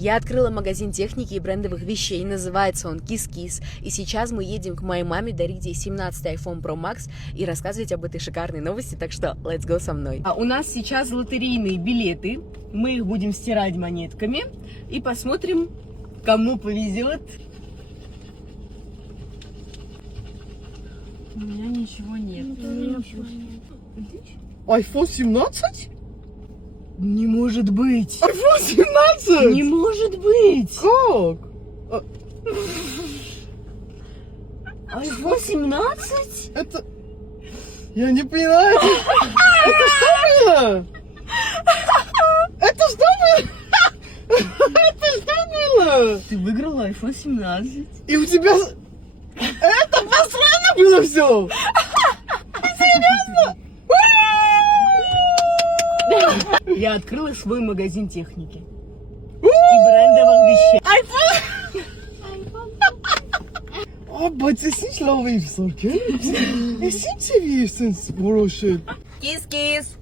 Я открыла магазин техники и брендовых вещей, называется он Kiss. И сейчас мы едем к моей маме дарить ей 17-й iPhone Pro Max и рассказывать об этой шикарной новости, так что let's go со мной. У нас сейчас лотерейные билеты, мы их будем стирать монетками и посмотрим, кому повезет. У меня ничего нет. iPhone 17? Не может быть! iPhone 17? Не может быть! Как? iPhone 17? Это... Я не понимаю. Это что было? Это что было? Это что было? Ты выиграла iPhone 17. И у тебя... Это посрано было все? Серьезно? Я открыла свой магазин техники и брендовых вещей. Aber das ist nicht lauf, okay? Es sind sie wie, es sind Bullshit. Kiss.